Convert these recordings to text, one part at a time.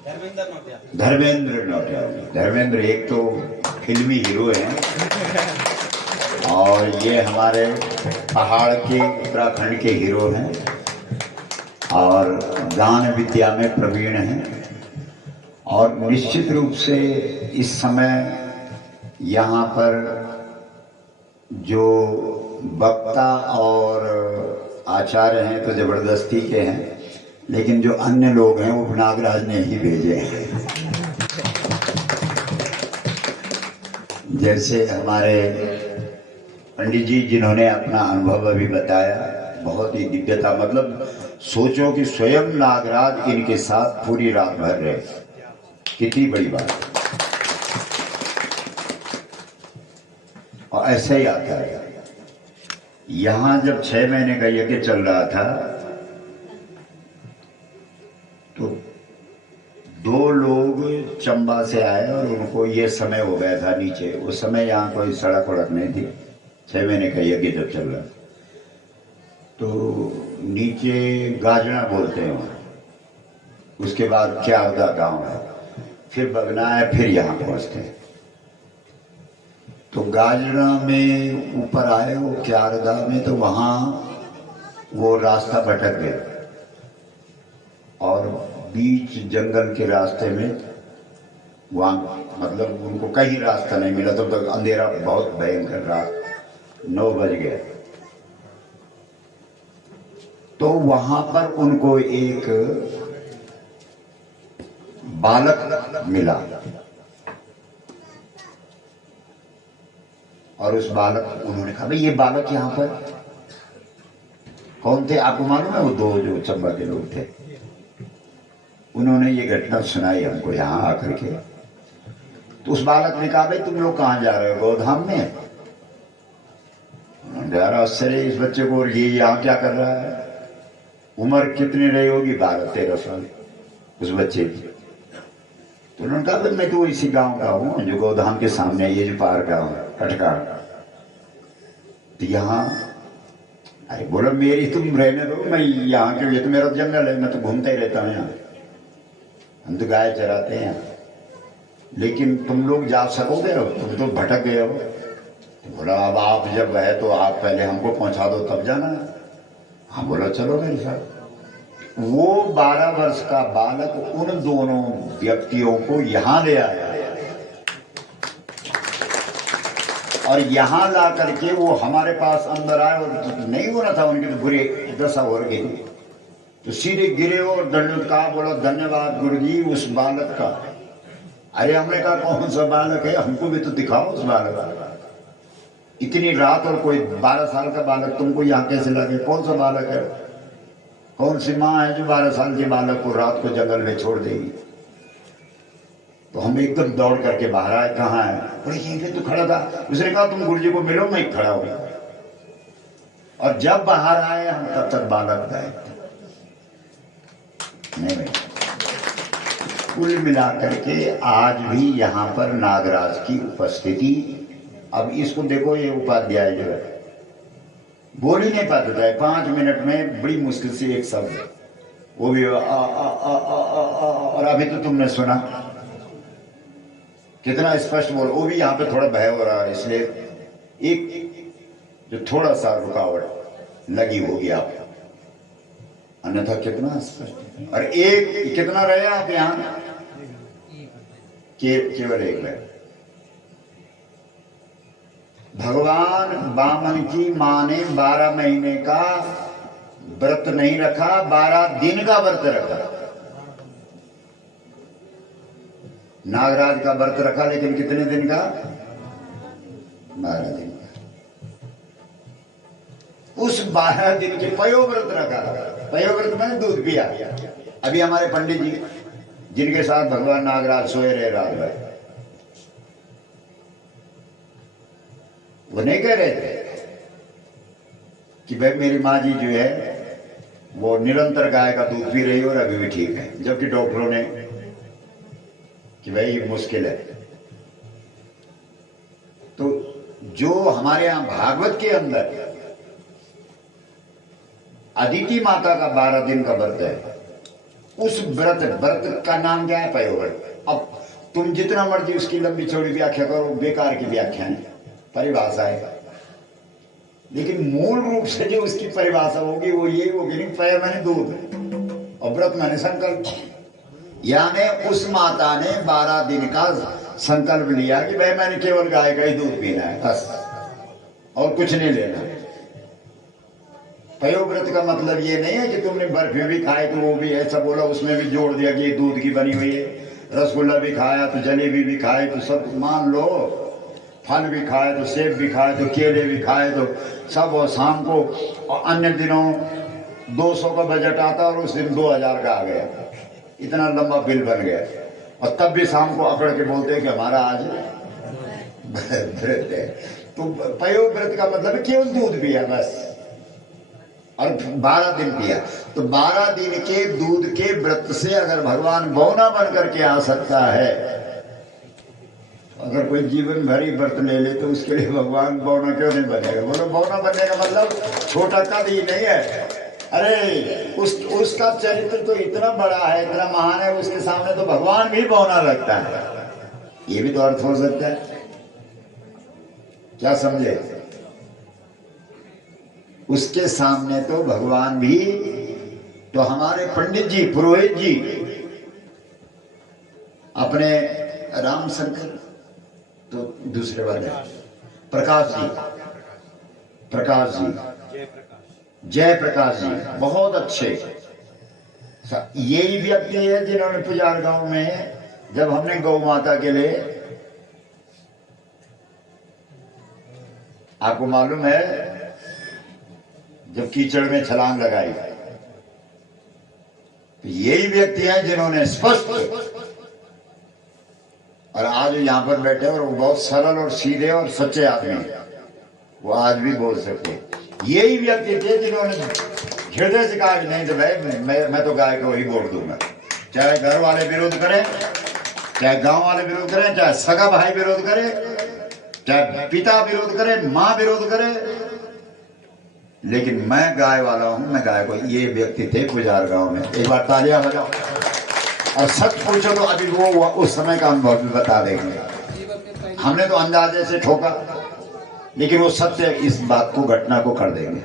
धर्मेंद्र नौटियाल। धर्मेंद्र एक तो फिल्मी हीरो हैं और ये हमारे पहाड़ के उत्तराखंड के हीरो हैं और गान विद्या में प्रवीण हैं और निश्चित रूप से इस समय यहाँ पर जो वक्ता और आचार्य हैं तो जबरदस्ती के हैं, लेकिन जो अन्य लोग हैं वो नागराज ने ही भेजे हैं। जैसे हमारे पंडित जी जिन्होंने अपना अनुभव अभी बताया, बहुत ही दिव्यता, मतलब सोचो कि स्वयं नागराज इनके साथ पूरी रात भर रहे, कितनी बड़ी बात है। और ऐसा ही आता है। यहां जब 6 महीने का यज्ञ चल रहा था तो 2 लोग चंबा से आए और उनको ये समय हो गया था नीचे, उस समय यहाँ कोई सड़क वड़क नहीं थी। 6 महीने का यज्ञ जब चल रहा तो नीचे गाजना बोलते हैं वहाँ, उसके बाद क्या होगा गाँव है, फिर बगना है, फिर यहाँ पहुँचते हैं। तो गाजना में ऊपर आए वो क्यारदा में, तो वहाँ वो रास्ता भटक गया और बीच जंगल के रास्ते में वहाँ मतलब उनको कहीं रास्ता नहीं मिला। तब तक अंधेरा बहुत भयंकर रात 9 बज गए। तो वहां पर उनको एक बालक मिला और उस बालक, उन्होंने कहा भाई ये बालक यहाँ पर कौन थे, आपको मालूम है? वो 2 जो चंबा के लोग थे, उन्होंने ये घटना सुनाई हमको यहाँ आकर के। तो उस बालक ने कहा भाई तुम लोग कहाँ जा रहे हो? गोधाम में। यार आश्चर्य इस बच्चे को, और ये यहाँ क्या कर रहा है? उम्र कितनी रही होगी? 12-13 साल उस बच्चे की। तो उन्होंने कहा भाई मैं तो इसी गांव का हूँ जो गोधाम के सामने ये जो पार का हूँ, कटकार। तो यहाँ, अरे बोलो मेरी तुम रहने दो, मैं यहाँ के, ये तो मेरा जंगल है, मैं तो घूमता ही रहता हूँ यहाँ, हम तो गाय चराते हैं, लेकिन तुम लोग जा सकोगे? तुम तो भटक गए हो। तो बोला अब आप जब है तो आप पहले हमको पहुंचा दो तब जाना। हाँ बोला चलो मेरे साथ। वो 12 वर्ष का बालक उन दोनों व्यक्तियों को यहां ले आया और यहां ला करके वो हमारे पास अंदर आए और नहीं होना था, उनकी तो बुरी दशा हो गई। तो सीधे गिरे और दंडवत कहा, बोला धन्यवाद गुरुजी उस बालक का। अरे हमने कहा कौन सा बालक है, हमको भी तो दिखाओ उस बालक का। इतनी रात और कोई 12 साल का बालक तुमको यहाँ कैसे लगे? कौन सा बालक है? कौन सी माँ है जो 12 साल के बालक को रात को जंगल में छोड़ देगी? तो हम एकदम दौड़ करके बाहर आए, कहाँ है? बोले यहीं पे तो खड़ा था। उसने कहा तुम गुरुजी को मिलो, मैं खड़ा हूं। और जब बाहर आए हम तब तक बालक गायब थे। नहीं, कुल मिलाकर के आज भी यहाँ पर नागराज की उपस्थिति। अब इसको देखो, ये उपाध्याय जो है बोल ही नहीं पाता था 5 मिनट में, बड़ी मुश्किल से एक शब्द, वो भी और अभी तो तुमने सुना कितना स्पष्ट बोल, वो भी यहाँ पे थोड़ा भय हो रहा है, इसलिए एक जो थोड़ा सा रुकावट लगी होगी आप, अन्यथा कितना स्पष्ट। और एक कितना रहे आप यहाँ? केवल एक रहे। भगवान वामन की मां ने 12 महीने का व्रत नहीं रखा, 12 दिन का व्रत रखा। नागराज का व्रत रखा, लेकिन कितने दिन का? 12 दिन का। उस 12 दिन के पयोव्रत रखा। पयोव्रत में दूध पिया। अभी हमारे पंडित जी जिनके साथ भगवान नागराज सोए रहे रात भर, वो नहीं कह रहे थे कि भाई मेरी माँ जी जो है वो निरंतर गाय का दूध पी रही हो और अभी भी ठीक है, जबकि डॉक्टरों ने कि भाई ये मुश्किल है। तो जो हमारे यहाँ भागवत के अंदर अदिति माता का 12 दिन का व्रत है, उस व्रत का नाम क्या है? पयोव्रत। अब तुम जितना मर्जी उसकी लंबी चौड़ी व्याख्या करो, बेकार की व्याख्या है, परिभाषा है, लेकिन मूल रूप से जो उसकी परिभाषा होगी वो ये होगी, नहीं पय मैंने दूध और व्रत मैंने संकल्प। यानी उस माता ने 12 दिन का संकल्प लिया कि भाई मैंने केवल गाय का ही दूध पीना है बस, और कुछ नहीं लेना। पयोव्रत का मतलब ये नहीं है कि तुमने बर्फी भी खाई तो वो भी ऐसा बोला, उसमें भी जोड़ दिया कि ये दूध की बनी हुई है, रसगुल्ला भी खाया तो जलेबी भी खाए तो सब मान लो, फल भी खाए तो सेब भी खाए तो केले भी खाए तो सब, और शाम को और अन्य दिनों 200 का बजट आता और उस दिन 2000 का आ गया, इतना लंबा बिल बन गया, और तब भी शाम को अकड़ के बोलते हैं कि हमारा आज व्रत है। तो पयोव्रत का मतलब है केवल दूध पिया बस, और 12 दिन पिया। तो 12 दिन के दूध के व्रत से अगर भगवान बौना बन करके आ सकता है, अगर कोई जीवन भरी व्रत ले ले तो उसके लिए भगवान बौना क्यों नहीं बनेगा? बोलो, बौना बनने का मतलब छोटा कद ही नहीं है। अरे उसका चरित्र तो इतना बड़ा है, इतना महान है, उसके सामने तो भगवान भी बौना लगता है। ये भी तो अर्थ हो सकता है, क्या समझे? उसके सामने तो भगवान भी, तो हमारे पंडित जी, पुरोहित जी, अपने राम शंकर, तो दूसरे वाले प्रकाश जी, जय प्रकाश जी बहुत अच्छे। यही व्यक्ति है जिन्होंने पुजार गांव में, जब हमने गौ माता के लिए, आपको मालूम है, जब कीचड़ में छलांग लगाई, तो यही व्यक्ति हैं जिन्होंने स्पष्ट, और आज यहां पर बैठे और वो बहुत सरल और सीधे और सच्चे आदमी हैं, वो आज भी बोल सकते। यही व्यक्ति थे जिन्होंने हृदय से कहा नहीं तो भाई मैं तो गाय को ही वोट दूंगा, चाहे घर वाले विरोध करें, चाहे गांव वाले विरोध करें, चाहे सगा भाई विरोध करे, चाहे पिता विरोध करे, मां विरोध करे, लेकिन मैं गाय वाला हूं, मैं गाय को। ये व्यक्ति थे पुजार गांव में। एक बार तालियां बजाओ, और सच पूछो तो अभी वो उस समय का अनुभव भी बता देंगे। हमने तो अंदाजे से ठोका, लेकिन वो सत्य इस बात को, घटना को कर देंगे।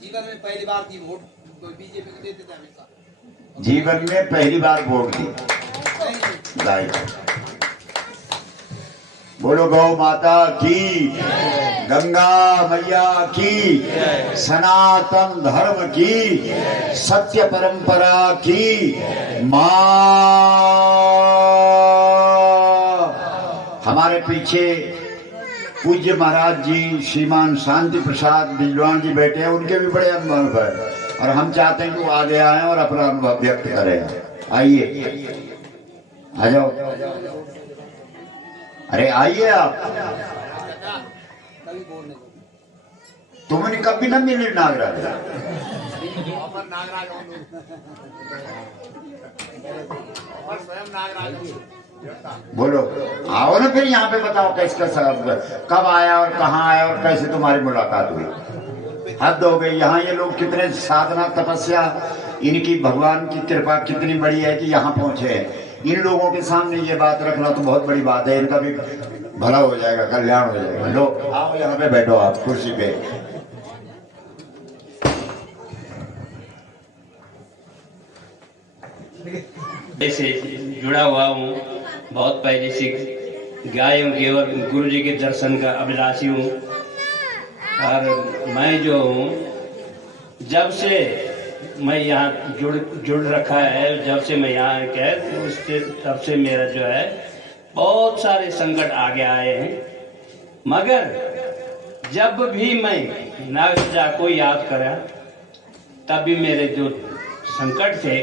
जीवन में पहली बार दी वोट, बीजेपी को देते थे हमेशा। जीवन में पहली बार वोट दी गाय। बोलो गौ माता की, गंगा मैया की, सनातन धर्म की, सत्य परंपरा की मां। हमारे पीछे पूज्य महाराज जी श्रीमान शांति प्रसाद बिजवान जी बैठे हैं, उनके भी बड़े अनुभव है, और हम चाहते हैं कि वो आगे आए और अपना अनुभव व्यक्त करें। आइए, आ जाओ, अरे आइए आप। तुमने कभी न मिले नागराज? बोलो, आओ ना फिर यहाँ पे बताओ कैसे कब आया और कहाँ आया और कैसे तुम्हारी मुलाकात हुई। हद हो गई। यहाँ ये लोग कितने साधना तपस्या, इनकी भगवान की कृपा कितनी बड़ी है कि यहाँ पहुंचे हैं। इन लोगों के सामने ये बात रखना तो बहुत बड़ी बात है, इनका भी भला हो जाएगा, कल्याण हो जाएगा। लो आओ यहाँ पे बैठो, आप कुर्सी पे। से जुड़ा हुआ हूँ, बहुत पहले से गायों के और गुरु जी के दर्शन का अभिलाषी हूँ। और मैं जो हूँ, जब से मैं यहाँ जुड़ रखा है, जब से मैं यहाँ क्या है, उससे तब से मेरा जो है बहुत सारे संकट आगे आए हैं। मगर जब भी मैं नागराजा को याद करा, तब भी मेरे जो संकट थे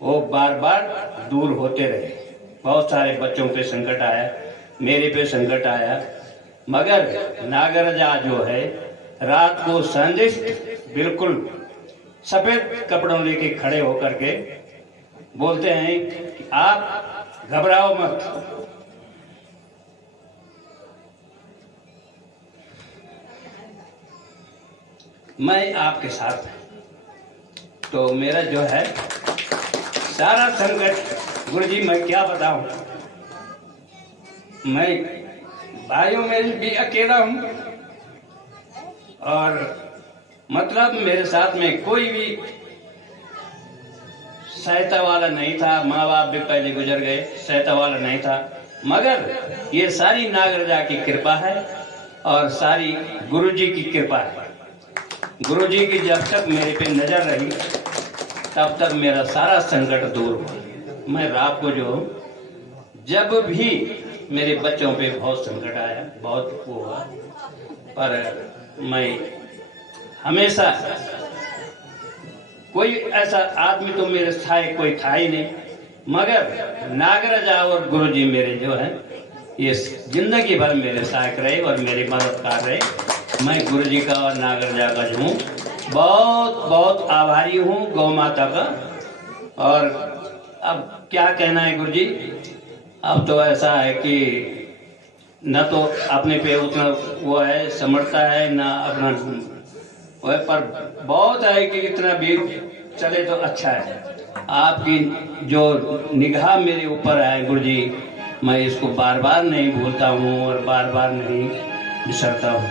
वो बार बार दूर होते रहे। बहुत सारे बच्चों पे संकट आया, मेरे पे संकट आया, मगर नागराजा जो है रात को संदिष्ट बिल्कुल सफेद कपड़ों लेके खड़े होकर के बोलते हैं कि आप घबराओ मत, मैं आपके साथ हूं। तो मेरा जो है सारा संकट गुरु जी मैं क्या बताऊं, मैं भाइयों में भी अकेला हूं और मतलब मेरे साथ में कोई भी सहायता वाला नहीं था। माँ बाप भी पहले गुजर गए, सहायता वाला नहीं था, मगर ये सारी नागराजा की कृपा है और सारी गुरुजी की कृपा है। गुरुजी की जब तक मेरे पे नजर रही तब तक मेरा सारा संकट दूर हुआ। मैं रात को जो जब भी मेरे बच्चों पे बहुत संकट आया, बहुत वो हुआ, पर मैं हमेशा कोई ऐसा आदमी तो मेरे साथ कोई था ही नहीं, मगर नागराजा और गुरुजी मेरे जो है ये जिंदगी भर मेरे साथ रहे और मेरी मददगार रहे। मैं गुरुजी का और नागराजा का जो हूँ बहुत बहुत आभारी हूँ, गौ माता का। और अब क्या कहना है गुरुजी, अब तो ऐसा है कि न तो अपने पे उतना वो है समझता है, न अपना वह, पर बहुत है कि इतना भी चले तो अच्छा है। आपकी जो निगाह मेरे ऊपर है गुरुजी, मैं इसको बार बार नहीं भूलता हूँ और बार बार नहीं बिसरता हूँ।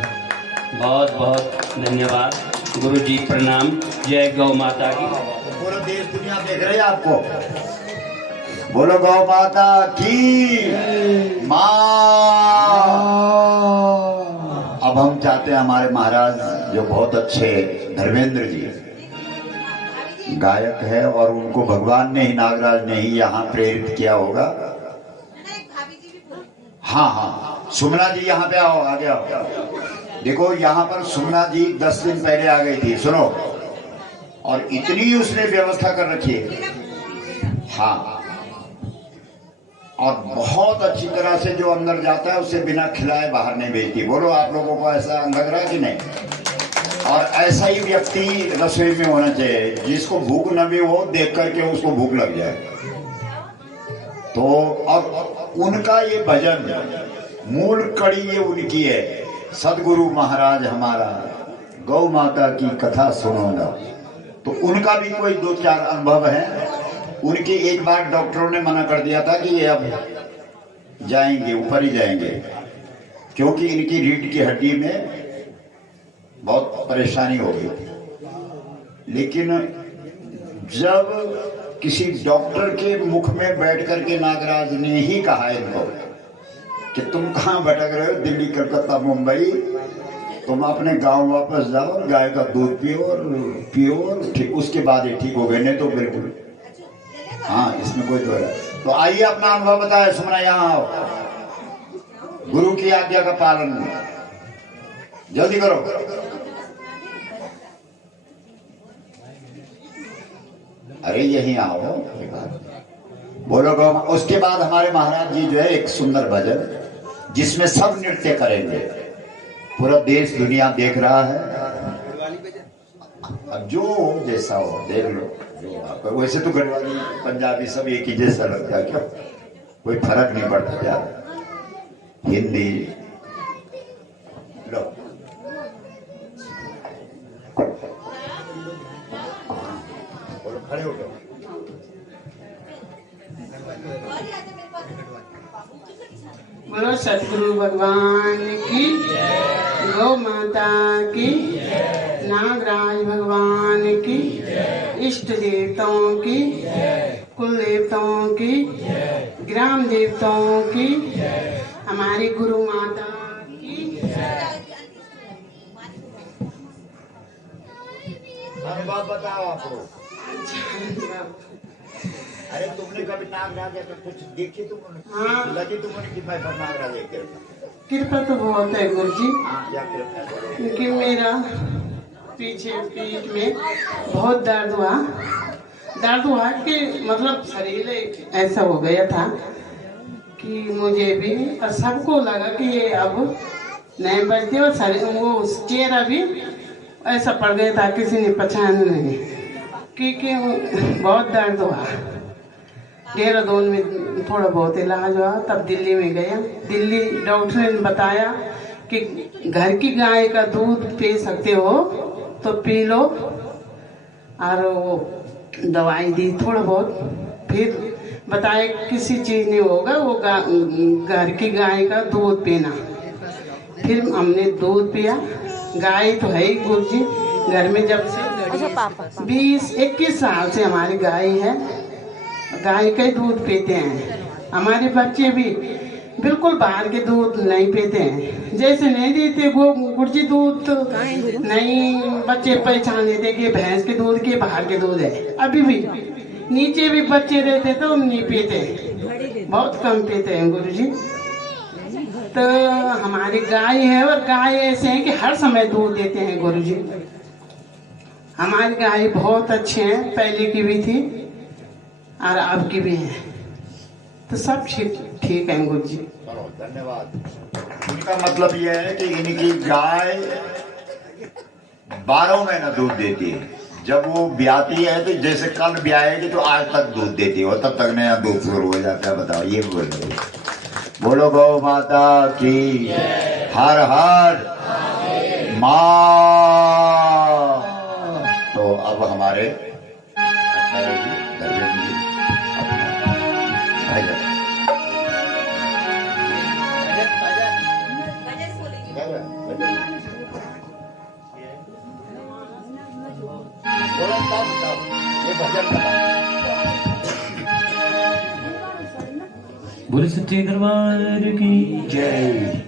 बहुत बहुत धन्यवाद गुरुजी, प्रणाम। जय गौ माता की। पूरा देश दुनिया देख रहे हैं आपको, बोलो गौ माता की माँ। अब हम चाहते हैं हमारे महाराज जो बहुत अच्छे धर्मेंद्र जी गायक है और उनको भगवान ने ही, नागराज ने ही यहाँ प्रेरित किया होगा। हाँ हाँ, सुमना जी यहाँ पे आओ, आगे आओ। देखो यहाँ पर सुमना जी 10 दिन पहले आ गई थी, सुनो, और इतनी उसने व्यवस्था कर रखी है। हाँ, और बहुत अच्छी तरह से जो अंदर जाता है उसे बिना खिलाए बाहर नहीं भेजती। बोलो आप लोगों को ऐसा लग रहा है कि नहीं? और ऐसा ही व्यक्ति रसोई में होना चाहिए, जिसको भूख न भी हो, देख करके उसको भूख लग जाए। तो और उनका ये भजन मूल कड़ी ये उनकी है, सदगुरु महाराज हमारा गौ माता की कथा सुनो ना। तो उनका भी कोई 2-4 अनुभव है। उनके एक बार डॉक्टरों ने मना कर दिया था कि ये अब जाएंगे, ऊपर ही जाएंगे, क्योंकि इनकी रीढ़ की हड्डी में बहुत परेशानी हो गई थी। लेकिन जब किसी डॉक्टर के मुख में बैठ करके नागराज ने ही कहा इनको कि तुम कहाँ भटक रहे हो, दिल्ली, कलकत्ता, मुंबई, तुम अपने गांव वापस जाओ, गाय का दूध पियो और ठीक, उसके बाद ही ठीक हो गए, नहीं तो बिल्कुल। हाँ, इसमें कोई दो है। तो आइए अपना अनुभव बताए, सुमना यहाँ आओ, गुरु की आज्ञा का पालन जल्दी करो। अरे यहीं आओ, बोलो गौ। उसके बाद हमारे महाराज जी जो है एक सुंदर भजन जिसमें सब नृत्य करेंगे, पूरा देश दुनिया देख रहा है। अब जो जैसा हो देख लो, वैसे तो गढ़वाली पंजाबी सब एक ही जैसा लगता है, क्या कोई फर्क नहीं पड़ता यार। हिंदी लो, खड़े हो जाओ। बोलो सतगुरु भगवान की, गौ माता की, नागराज भगवान की, इष्ट देवताओं की, कुल देवताओं की, ग्राम देवताओं की, हमारी गुरु माता की। अनुभव बताओ आपको। अरे तुमने कभी नागराज का कुछ देखी? हाँ, लगी तुमने कि मैं नागराज देख? कृपा तो बहुत है गुरु जी, क्या कृपा? क्योंकि मेरा पीछे पीठ में बहुत दर्द हुआ कि मतलब शरीर ऐसा हो गया था कि मुझे भी और सबको लगा कि ये अब नहीं बचते, और शरीर वो चेहरा भी ऐसा पड़ गया था, किसी ने पहचाना नहीं, क्योंकि बहुत दर्द हुआ। देहरादून में थोड़ा बहुत इलाज हुआ, तब दिल्ली में गया। दिल्ली डॉक्टर ने बताया कि घर की गाय का दूध पी सकते हो तो पी लो, और वो दवाई दी थोड़ा बहुत, फिर बताए किसी चीज़ नहीं होगा, वो घर की गाय का दूध पीना। फिर हमने दूध पिया। गाय तो है ही गुरुजी घर में, जब से 20-21 साल से हमारी गाय है, गाय का ही दूध पीते हैं। हमारे बच्चे भी बिल्कुल बाहर के दूध नहीं पीते हैं, जैसे नहीं देते वो गुरुजी दूध तो नहीं, बच्चे पहचान लेते कि भैंस के दूध के बाहर के दूध है। अभी भी नीचे भी बच्चे रहते तो नहीं पीते, बहुत कम पीते हैं गुरुजी। तो हमारी गाय है, और गाय ऐसे हैं कि हर समय दूध देते हैं गुरुजी। हमारी गाय बहुत अच्छे हैं, पहले की भी थी और अब की भी है, तो सब ठीक है गुरुजी। चलो धन्यवाद। इनका मतलब यह है कि इनकी गाय 12 महीना दूध देती है। जब वो ब्याती है तो जैसे कल ब्याएगी तो आज तक दूध देती है, और तब तक नया दूध शुरू हो जाता है। बताओ, ये बोलो गौ माता की हर हर माँ। तो अब हमारे बोले सच्चे दरबार की जय।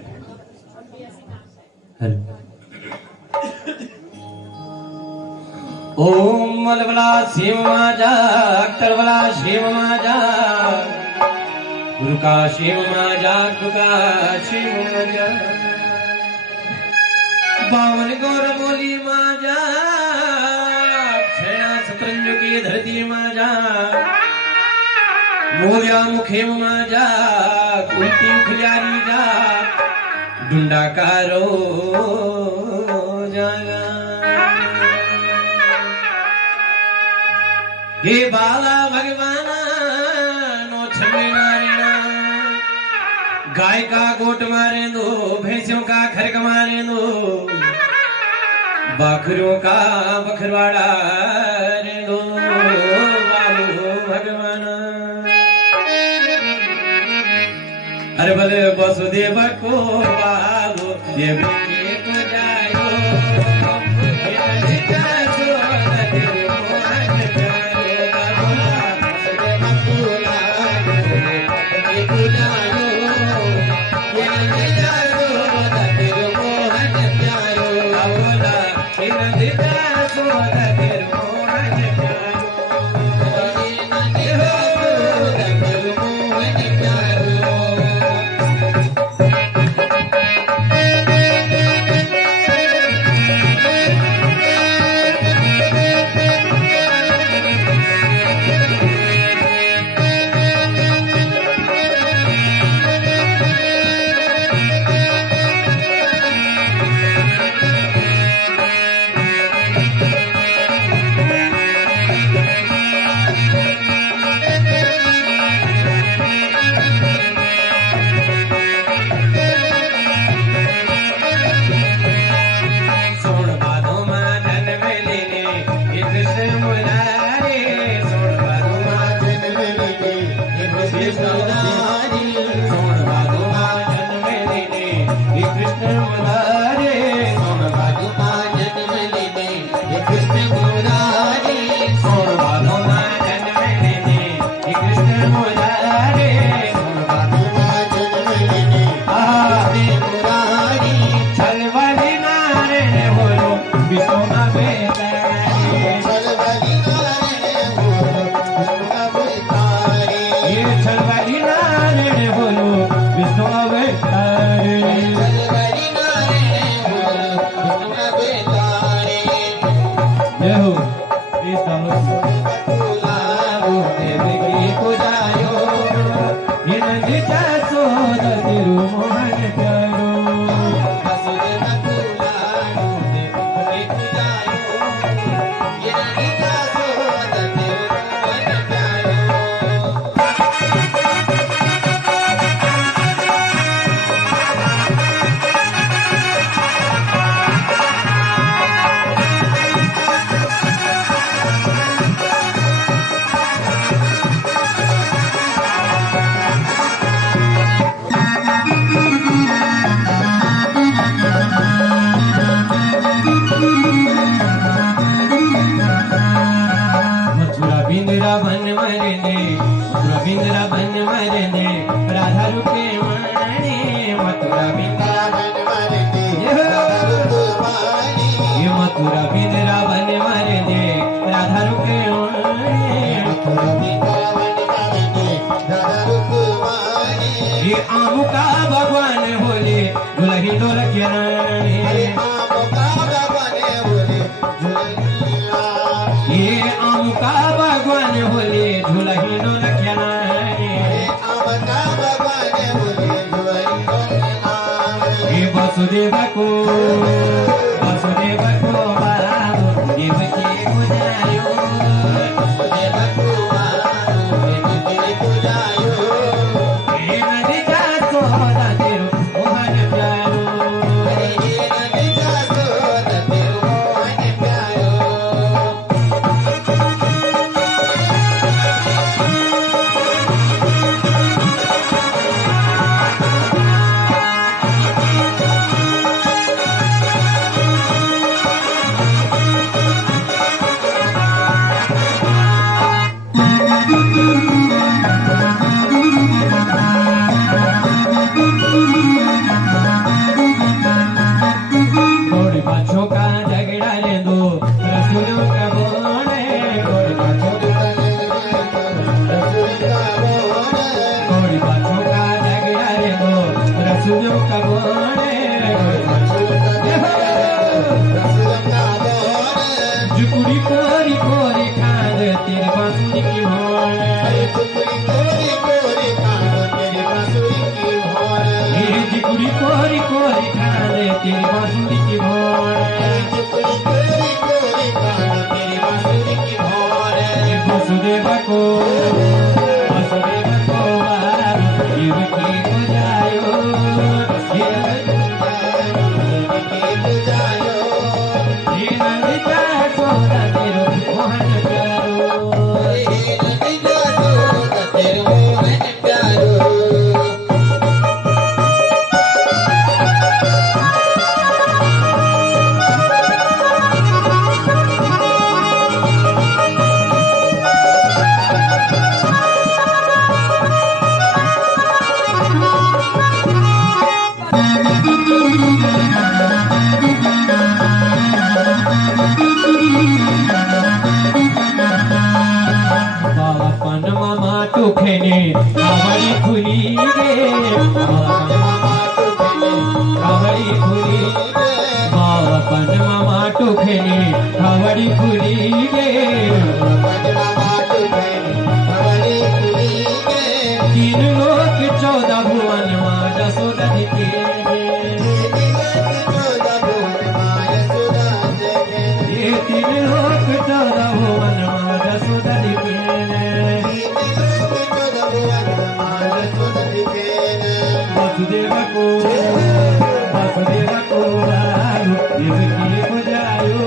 ओम मलबला शिव माजा, अख्तर बला शिव माजा, गुरु का शिव माजा, गुरु का शिव माजा, बावन गौर बोली माजा, छेड़ा शतरंज की धरती माजा, मोलिया मुखे माजा, उल्टी खिलारी जा, डुंडा कारो जागा। हे बाला भगवाना नो छमे नारेना, गाय का गोट मारे दो, भैंसों का खरक मारे दो, बकरियों का बखरवाड़ा रे दो, बाबू भगवाना। अरे बले वसुदेव को बाबू ये बेटे को जायो, कृष्ण मुरारी, सोन बाधो ना जन्म बिंद्रा बन मरने मथुरा बिंद्रा बन मरने राधा रुके माने मथुरा बिंद्रा बन मरने ये मथुरा बिंद्रा बन मरने राधा रुके माने मथुरा बिंद्रा बन मरने राधा रुके माने ये आम का भगवान बोले दुल्ही ढोलकिया ये आम का भगवान बोले ये आम का भगवान बोले झूलही ढोलकिया आम का भगवान बोले झूलही ढोलकिया ये वसुदेव को बाबू देवकी को जायो वसुदेव को बाबू देवकी को जायो ये नदी जा सोदा तेरो मोहन प्यारो ये नदी जा सोदा तेरो मोहन प्यारो घोड़ी बाछों का झगड़ा ले दो रसूलों का बोले घोड़ी बाछों का घोड़ी बाछों का झगड़ा ले दो रसूलों का बोले जुकुड़ी कोरी कोरी खाद तेरे बांसुरी की भोले ये जुकुड़ी कोरी कोरी खाद तेरी बांसुरी की भोले ये वसुदेव को बाबू देवकी को जायो ये नंदी जा सोदा तेरो मोहन प्यारो बापन मामा टुखेने कावड़ी खुली गे कावड़ी खुली बापन मामा टुखेने कावड़ी खुली गे तीन लोक 14 भुवन माँ जसोदा के ये तीन लोक 14 भुवन माँ जसोदा के वसुदेव को बाबू देवकी को जायो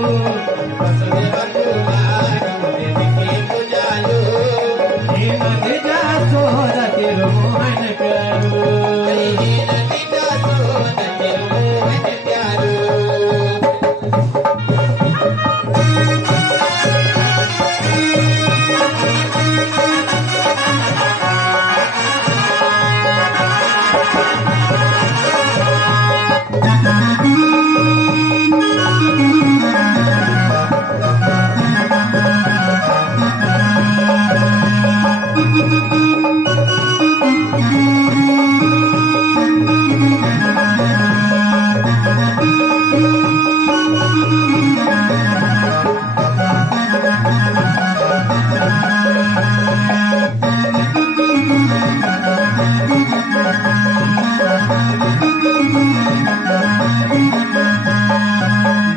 वसुदेव को बाबू देवकी को जायो ये नदी जा सोदा तेरो मोहन प्यारो ये नदी जा सोदा तेरो मोहन प्यारो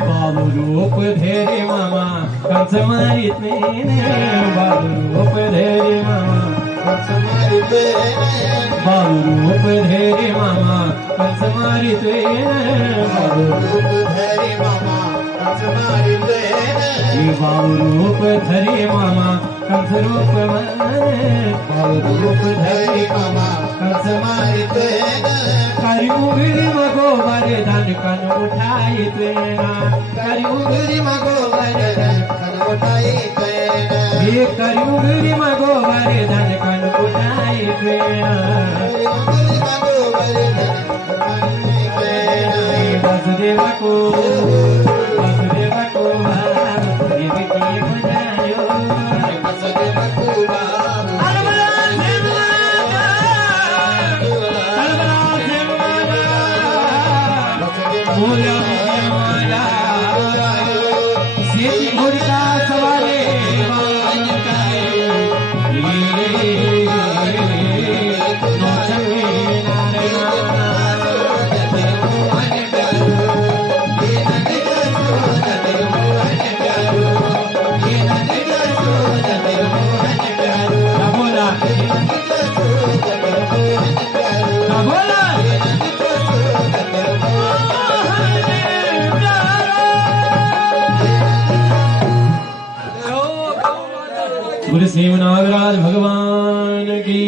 बाबू रूप धेरे मामा कंस मारित बाबू रूप धेरे मामा कंस मारित बाबू रूप धेरे मामा कंस मारित बाबू रूप धेरे मामा कंस मारित बाबू रूप धरे मामा कंस रूप बाबू रूप धरे मामा कंस मारित करी उगड़ी मगो वरदान कन उठाई तेरा करी उगड़ी मगो वरदान कन उठाई तेरा ये करियुग रिम गोबर धन कन कुटाई पेड़ा वसुदेव को भाव ये बेटी बजायो मोला माया सेती घोड़का सवारे बोले शिव नागराज भगवान की